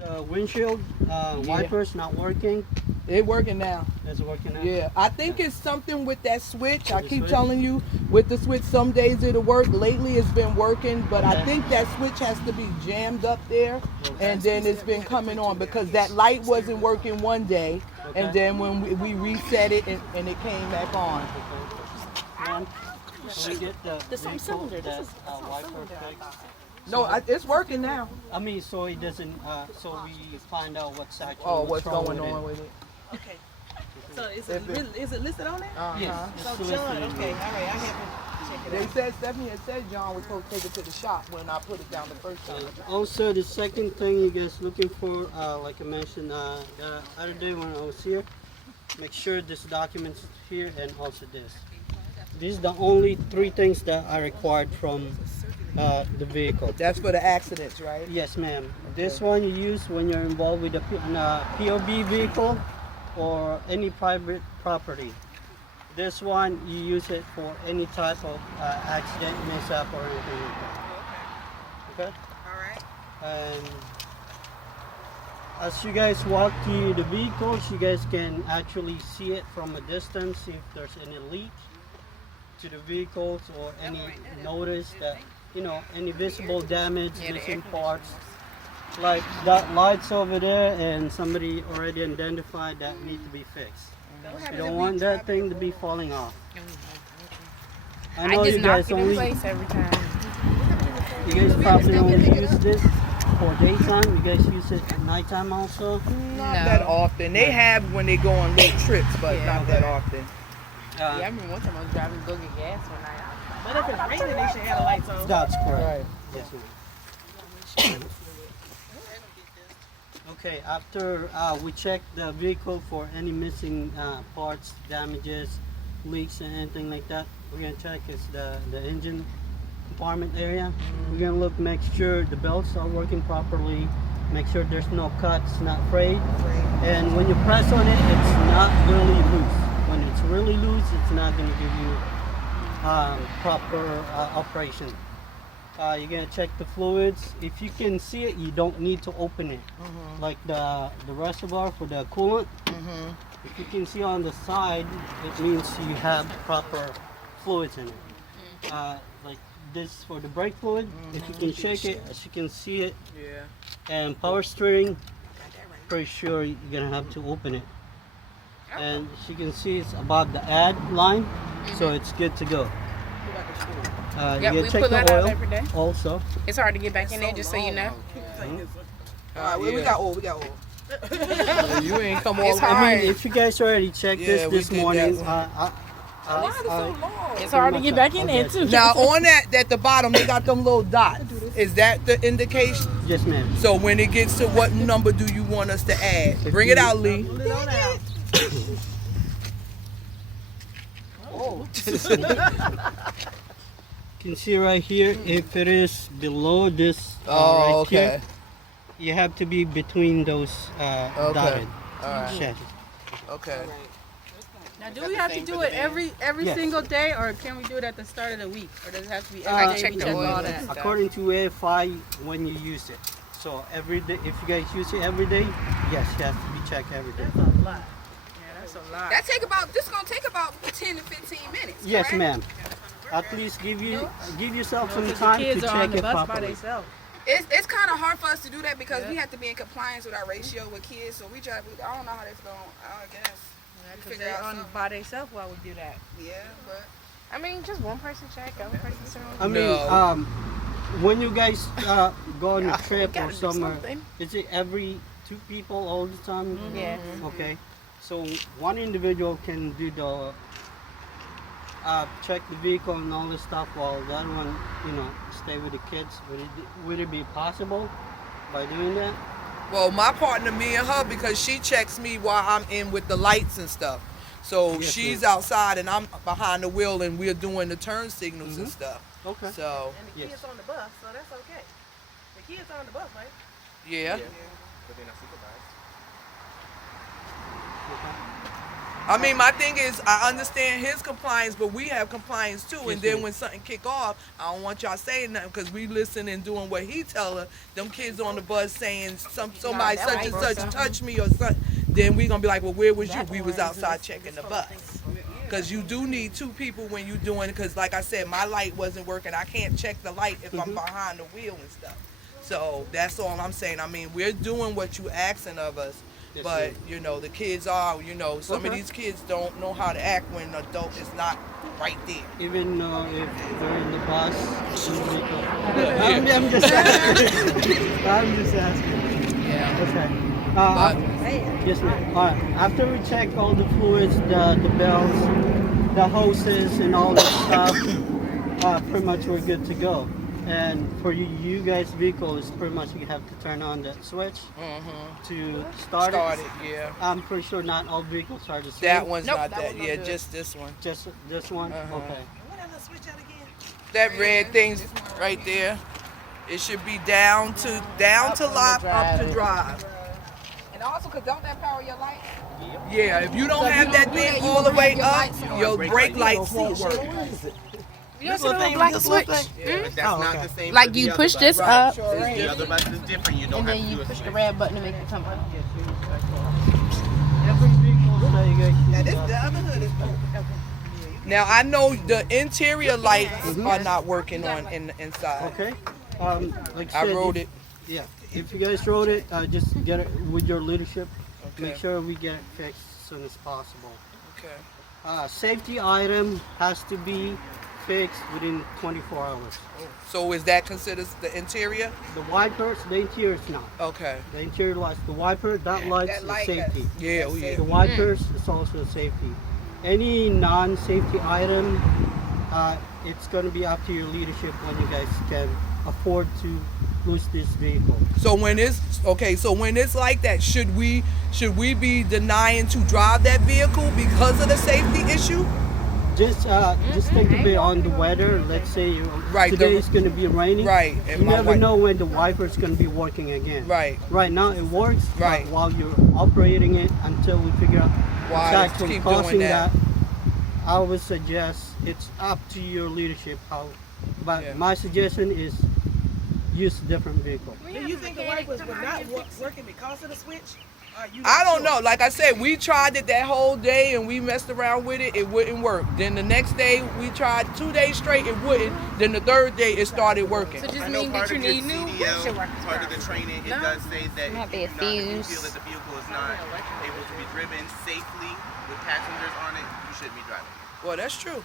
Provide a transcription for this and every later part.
The windshield wipers not working. It working now. It's working now. Yeah, I think it's something with that switch. I The keep switch? telling you, with the switch, some days it'll work. Lately, it's been working, but I Okay. think that switch has to be jammed up there, Okay. and then it's been coming on because that light wasn't working one day, Okay. and then when we reset it and it came back on. Ma'am, can we get the There's some vehicle, cylinder. This that is some wiper cylinder. fixed? No, it's working now. I mean, so it doesn't. So we find out what's actually What's wrong going with on it. with it? Okay. So is If it listed on there? Yes. Uh-huh. it's So John, listed in okay, there. all right, I haven't checked it They out. said Stephanie had said John was supposed to take it to the shop when I put it down the first time. Also, the second thing you guys looking for, like I mentioned the other day when I was here, make sure this document is here and also this. These are the only three things that are required from the vehicle. That's for the accidents, right? Yes, ma'am. This one you use when you're involved with a POB vehicle or any private property. This one you use it for any type of accident, mishap, or anything like that. Okay. All right. And as you guys walk to the vehicles, you guys can actually see it from a distance, see if there's any leak to the vehicles or any notice that, any visible damage, missing parts. Like that light's over there and somebody already identified that need to be fixed. You don't want that thing to be falling off. I know just you knock guys it in only, place every time. you guys probably only use this for daytime. You guys use it at nighttime also. Not that often. They have when they go on little trips, but Yeah. not that often. Yeah, I remember one time I was driving to go get gas one night. But if it's raining, they should have the lights on. That's correct. Right. Yes, ma'am. Okay, after we check the vehicle for any missing parts, damages, leaks, and anything like that, we're gonna check is the engine compartment area. We're gonna look, make sure the belts are working properly, make sure there's no cuts, not frayed. And when you press on it, it's not really loose. When it's really loose, it's not gonna give you proper operation. You're gonna check the fluids. If you can see it, you don't need to open it. Like the reservoir for the coolant. If you can see on the side, it means you have proper fluids in it. Like this for the brake fluid. If you can shake it, as you can see it. Yeah. And power steering, pretty sure you're gonna have to open it. And as you can see, it's above the add line, so it's good to go. Yep, You we gotta check pull the that out oil every day. also. It's hard to get back in there, just so you know. We got oil. We got oil. You ain't come It's all hard. I mean, if you guys already checked Yeah, we this did morning, that It's hard to get back in there too. Now on that at the bottom they got them little dots. Is that the indication? yes, ma'am. So when it gets to what number do you want us to add? Bring it out, Lee. You can see right here, if it is below this right here, you have to be between those dotted sheds. Okay. Now, do we have to do it every Yes. single day, or can we do it at the start of the week, or does it have to be I every day? check we the check oil all and that. stuff. According to AFI, when you use it. So every day, if you guys use it every day, yes, it has to be checked every day. That's a lot. Yeah, that's a lot. This gonna take about 10 to 15 minutes. Yes, correct? ma'am. At least give yourself some Because the time to kids are on check the it bus by properly. themselves. It's kind of hard for us to do that because we have to be in compliance with our ratio with kids. So we drive. I don't know how that's going. I guess. Because figure they're out on something. by themselves while we do that. Yeah, but I mean, just one person check, other person check. I mean, No. when you guys go on a trip gotta or do somewhere, something. is it every 2 people all the time? Yeah. Okay. So one individual can do the check the vehicle and all this stuff, while the other one, stay with the kids. Would it be possible by doing that? Well, my partner, me and her, because she checks me while I'm in with the lights and stuff. So Yes, she's ma'am. outside and I'm behind the wheel and we're doing the turn signals and stuff. Okay. So, And the Yes. kids on the bus, so that's okay. The kids are on the bus, right? yeah. I mean, my thing is, I understand his compliance, but we have compliance too. And Yes, then ma'am. when something kick off, I don't want y'all saying nothing because we listen and doing what he tell her. Them kids on the bus saying somebody that such right. and such touched me or something. Then we gonna be like, well, where was you? We was outside checking the bus. Because you do need two people when you doing it. Because like I said, my light wasn't working. I can't check the light if I'm behind the wheel and stuff. So that's all I'm saying. I mean, we're doing what you asking of us. Yes, But, ma'am. you know, the kids are, you know, some of Okay. these kids don't know how to act when an adult is not right there. Even if they're in the bus, in the vehicle. I'm just asking. I'm just asking. Yeah. Okay. But, Yes, ma'am. All right. After we check all the fluids, the bells, the hoses, and all that stuff, pretty much we're good to go. And for you guys' vehicle, it's pretty much you have to turn on that switch to start started, it. yeah. I'm pretty sure not all vehicles are the same. That one's Nope, not that that. one's not Yeah, good. just this one. Just this one. Uh-huh. Okay. What that little switch out again? That red thing's right there. It should be down to lock, up to drive. And also, cause don't that power your light? Yeah, if you don't So if have you that don't do thing that, you all the won't way have your up, lights on. your brake lights won't work. You don't see the little black switch? But that's not the same. Like for the you other push bus. this Right, up, sure The is. other bus is different. You don't and have then to you do a push the switch. red button to make it come up. Every vehicle that you guys Now use, this the other hood is Now I know the interior lights are not working on inside. Okay. Like I said, wrote if- it. Yeah. If you guys wrote it, just get it with your leadership. Okay. Make sure we get it fixed as soon as possible. Okay. Safety item has to be fixed within 24 hours. So is that considered the interior? The wipers, the interior is not. Okay. The interior lights, the wiper, that lights That is light, safety. Yeah, oh yeah. The wipers is also safety. Any non-safety item, it's going to be up to your leadership when you guys can afford to lose this vehicle. So when it's like that, should we be denying to drive that vehicle because of the safety issue? Just think of it on the weather. Let's say Right, today the- it's going to be raining. Right, You and my never wife- know when the wiper is going to be working again. Right. Right now it works. but Right. while you're operating it, until we figure out Why what's it's actually keep doing causing that. that, I would suggest it's up to your leadership how. But Yeah. my suggestion is use a different vehicle. Do you think the wipers were not working because of the switch? Or you I not don't sure? know. Like I said, we tried it that whole day and we messed around with it. It wouldn't work. Then the next day we tried 2 days straight. It wouldn't. Then the third day it started working. So just I know mean part that you of your need new CDL, windshield wipers. part of the training, it No. does say that Might if be you a feel fuse. that the vehicle is not able to be driven safely with passengers on it, you shouldn't be driving. Well, that's true.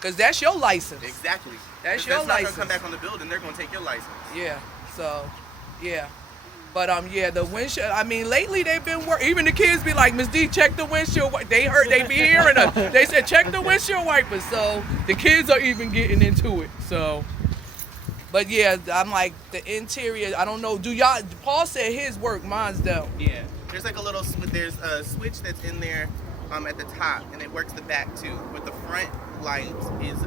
Because that's your license. Exactly. That's 'Cause your not gonna license. come back on the building. They're gonna take your license. Yeah. So, yeah. But yeah, the windshield. I mean, lately they've been working. Even the kids be like, Miss D, check the windshield. They heard they be hearing us. They said check the windshield wipers. So the kids are even getting into it. So, but yeah, I'm like the interior. I don't know. Do y'all? Paul said his work. Mine's don't. Yeah. There's like a little. There's a switch that's in there, at the top, and it works the back too. But the front light is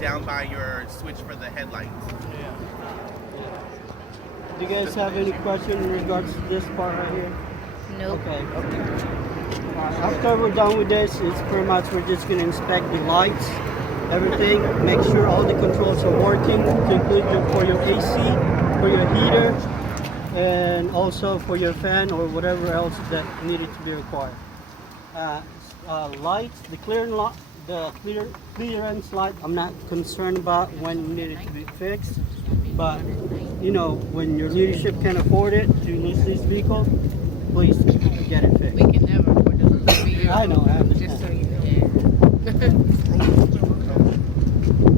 down by your switch for the headlights. Yeah. Do you guys have any question in regards to this part right here? Nope. Okay. After we're done with this, it's pretty much we're just gonna inspect the lights, everything, make sure all the controls are working, to include for your AC, for your heater, and also for your fan or whatever else that needed to be required. Lights, the clearance light, I'm not concerned about when it needed to be fixed, but you know, when your leadership can afford it to lease this vehicle, please get it fixed. We can never afford to lose a vehicle. I know, I Just so understand. you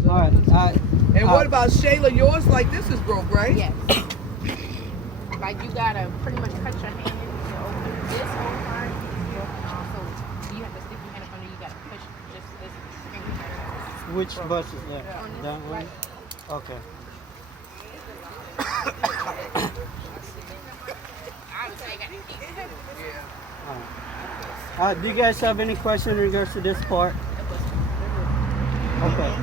know. All right. And what about Shayla? Yours like this is broke, right? Yes. Like you gotta pretty much cut your hand to open this whole part. And also, you have to stick your hand up under. You gotta push just this finger. Which bus is that? On this That one? right. Okay. Do you guys have any question in regards to this part? Okay.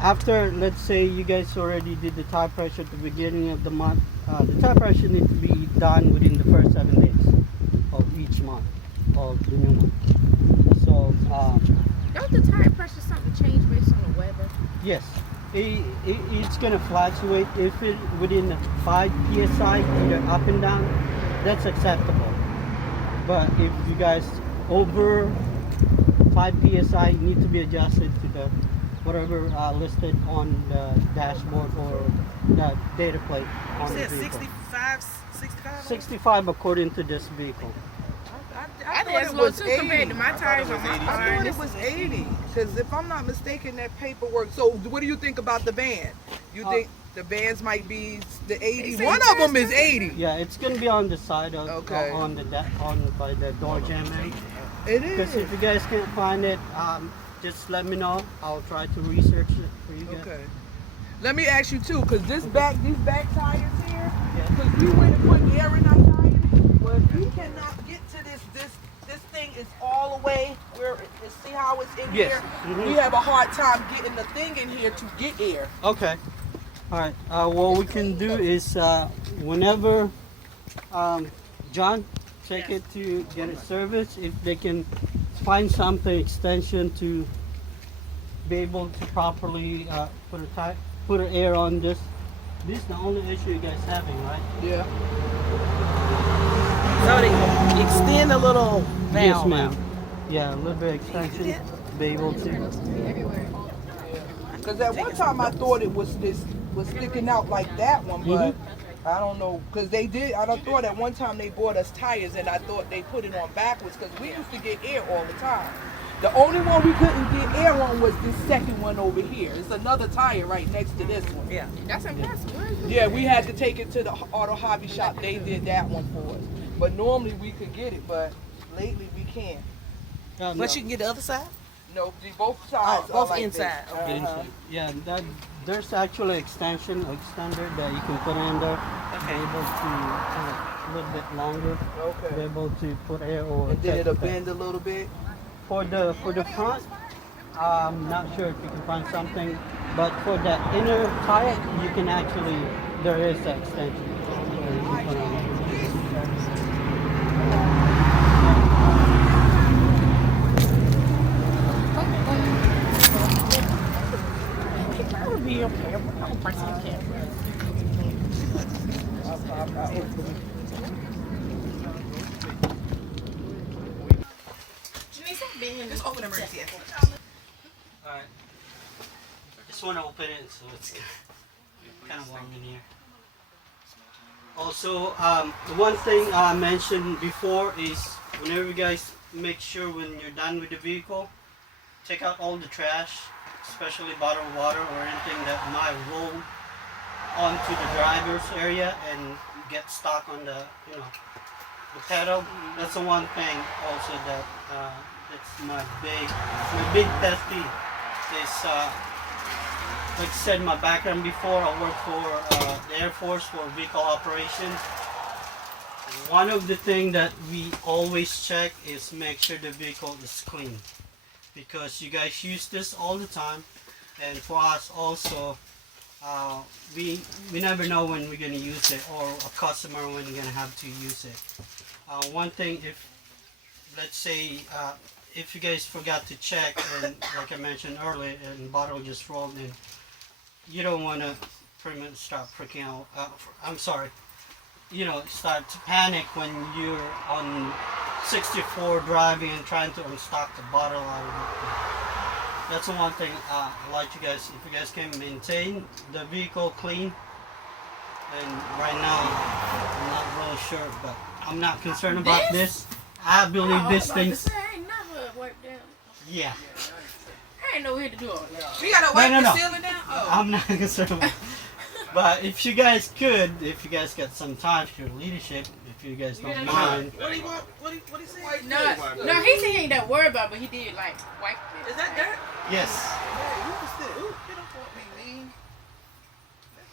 After, let's say you guys already did the tire pressure at the beginning of the month, the tire pressure needs to be done within the first 7 days of each month of the new month. So Don't the tire pressure something change based on the weather? Yes, it's gonna fluctuate. If it within 5 psi, either up and down, that's acceptable. But if you guys over 5 psi, it need to be adjusted to the whatever listed on the dashboard or the data plate You on the said vehicle. 65, 65? 65 according to this vehicle. I think it's low too compared to my tires on my I car. thought and it was 80. Because if I'm not mistaken, that paperwork. So what do you think about the van? You think the vans might be the 80? One of them is 80. Yeah, it's gonna be on the side of Okay. on the on by the door jam area. It Because is. if you guys can't find it, just let me know. I'll try to research it for you guys. Okay. Let me ask you too, because these back tires here, Yeah. because we went and put air in our tires, but we cannot get to this thing is all the way where see how it's in Yes. here. Mhm. We have a hard time getting the thing in here to get air. Okay. All right. What we can do is whenever John take it to get it serviced, if they can find something extension to be able to properly put an air on this. This is the only issue you guys having, right? Yeah. So they extend a little valve. Yes, ma'am. Yeah, a little bit extension. Be able to. Because at one time I thought it was sticking out like that one, but I don't know. Because they did. I don't thought at one time they bought us tires and I thought they put it on backwards because we used to get air all the time. The only one we couldn't get air on was this second one over here. It's another tire right next to this one. Yeah. That's impressive. Where is it? Yeah, we had to take it to the auto hobby shop. They did that one for us. But normally we could get it, but lately we can't. But you can get the other side? No, both sides. both are like inside. this. Okay. Uh-huh. Yeah, there's actually extension extender that you can put in there. Okay. Be able to a little bit longer. Be Okay. able to put air or And then take it'll the- bend a little bit. For the front, I'm not sure if you can find something, but for the inner tire, you can actually there is an extension. So you can put on it. That would be okay. I'm pressing the camera. Just open the emergency exit. Alright. I just want to open it so it's kind of warm in here. Also, the one thing I mentioned before is whenever you guys make sure when you're done with the vehicle, take out all the trash, especially bottled water or anything that might roll onto the driver's area and get stuck on the, the pedal. That's the one thing also that that's my big pet peeve is like I said in my background before, I worked for the Air Force for vehicle operations. One of the things that we always check is make sure the vehicle is clean, because you guys use this all the time, and for us also, we never know when we're gonna use it or a customer when you're gonna have to use it. One thing, if let's say if you guys forgot to check and like I mentioned earlier and bottle just rolled in, you don't want to pretty much start freaking out. I'm sorry. Start to panic when you're on 64 driving and trying to unstock the bottle out of it. That's the one thing I'd like you guys, if you guys can maintain the vehicle clean. And right now, I'm not really sure, but I'm not concerned about this. I believe this thing's, I ain't never worked down. yeah. I ain't know where to do all that. We gotta wipe No. the ceiling down? Oh. I'm not concerned about it. But if you guys could, if you guys got some time for your leadership, if you guys don't mind. What do you want? What do you say? No, he said he ain't that worried about, but he did like wipe it. Is that dirt? Yes.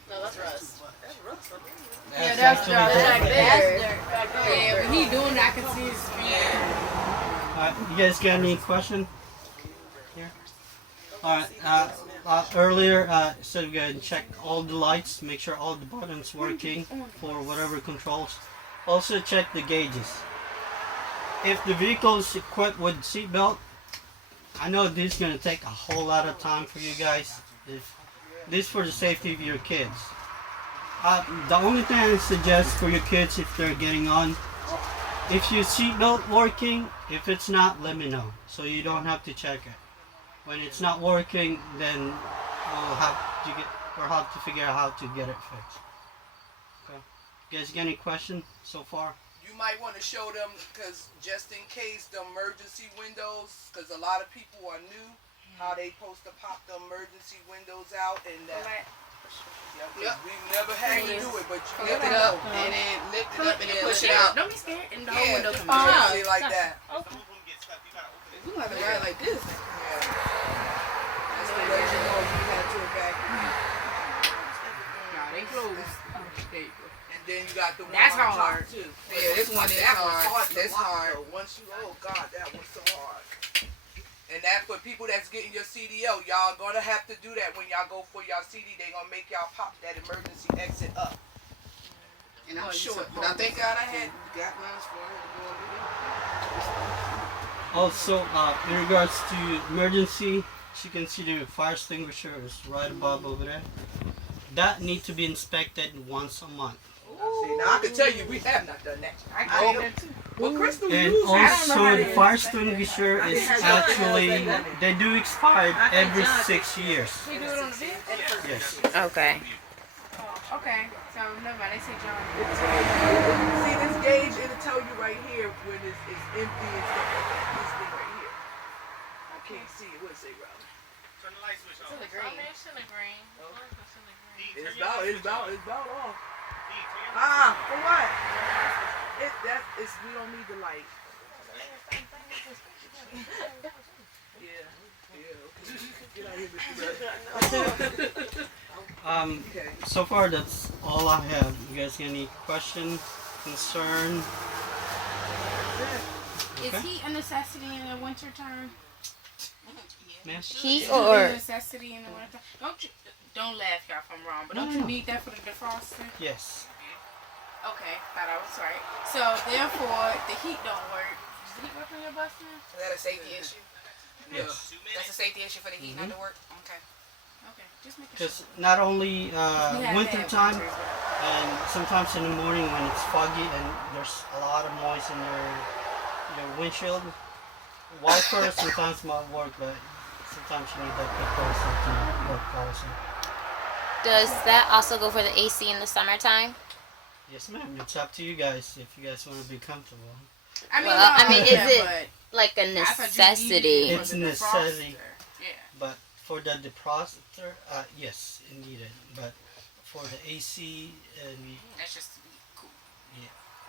No, that's rust. That's rust. Yeah, that's actually dirt. dirt. That's dirt. Yeah, when he doing it, I can see his screen. You guys got any question? Here. All right. Earlier, so we gotta check all the lights, make sure all the buttons working for whatever controls. Also check the gauges. If the vehicle is equipped with seatbelt, I know this is gonna take a whole lot of time for you guys. This for the safety of your kids. The only thing I suggest for your kids if they're getting on, if your seatbelt working, if it's not, let me know so you don't have to check it. When it's not working, then we'll have to figure out how to get it fixed. Okay. You guys got any questions so far? You might want to show them, because just in case, the emergency windows, because a lot of people are new, how they supposed to pop the emergency windows out, and that. Yep. We've never had to do it, but you Lift it up and then lift it up and then push it out. Don't be scared. And the whole Yeah, window just come out. exactly like that. We gonna have to ride like this. Yeah. That's to let you know if you had to evacuate. No, they closed. There you go. And then you got the one That's on top hard. too. Yeah, this one is That was hard. to That's lock, hard. though. Once you, oh God, that was so hard. And that for people that's getting your CDL, y'all gonna have to do that when y'all go for y'all CD. They gonna make y'all pop that emergency exit up. And I'm short, but I thank God I had got mine for her to go and do it. Also, in regards to emergency, as you can see the fire extinguisher is right above over there. That needs to be inspected once a month. See, now I can tell you, we have not done that. I got that too. Well, Crystal, And you also, the fire extinguisher is actually, they do expire every 6 years. We do it on the video? Yes. Okay. Okay. So, never mind. They said y'all. see this gauge, it'll tell you right here when it's empty and stuff like that. This thing right here. I can't see it. What's it, Robin? Turn the light switch To on. the green. It's about off. Ah, for what? We don't need the light. Get out here, Mr. Okay. So far that's all I have. You guys got any question, concern? Is Okay. heat a necessity in the winter time? Ma'am? Heat Is heat a or necessity in the winter time? Don't laugh, y'all, if I'm wrong, but don't No. you need that for the defroster? Yes. Okay, thought I was right. So therefore, the heat don't work. Does the heat work on your bus now? Is that a safety issue? Yes. That's a safety issue for the heat not to work? Okay. Okay, just making sure. Because not only We have winter had time, winters, but- and sometimes in the morning when it's foggy and there's a lot of noise in your windshield, wipers sometimes might work, but sometimes you need that good person to work also. does that also go for the AC in the summertime? Yes, ma'am. It's up to you guys if you guys want to be comfortable. I mean, Well, I mean, is yeah, it like a but I thought you needed necessity? it for It's the a necessity. defroster. Yeah. But for the defroster, yes, indeed. But for the AC and That's just to be cool.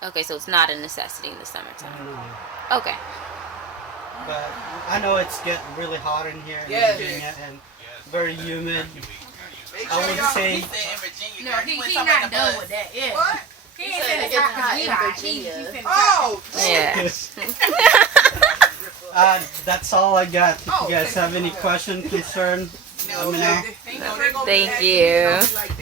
Okay, so it's not a necessity in the summertime. no. Okay. But I know it's getting really hot in here in Yes. Virginia and very humid. Make I sure would y'all. say in Virginia. No, girl. he went not somewhere in the done bus. with that. Yeah. What? He ain't said it's hot because we hot. He said it's hot. Oh, Yeah. that's all I got. If Oh, you guys okay. have any questions, concern, let me know. They know they're gonna be Thank asking you. me like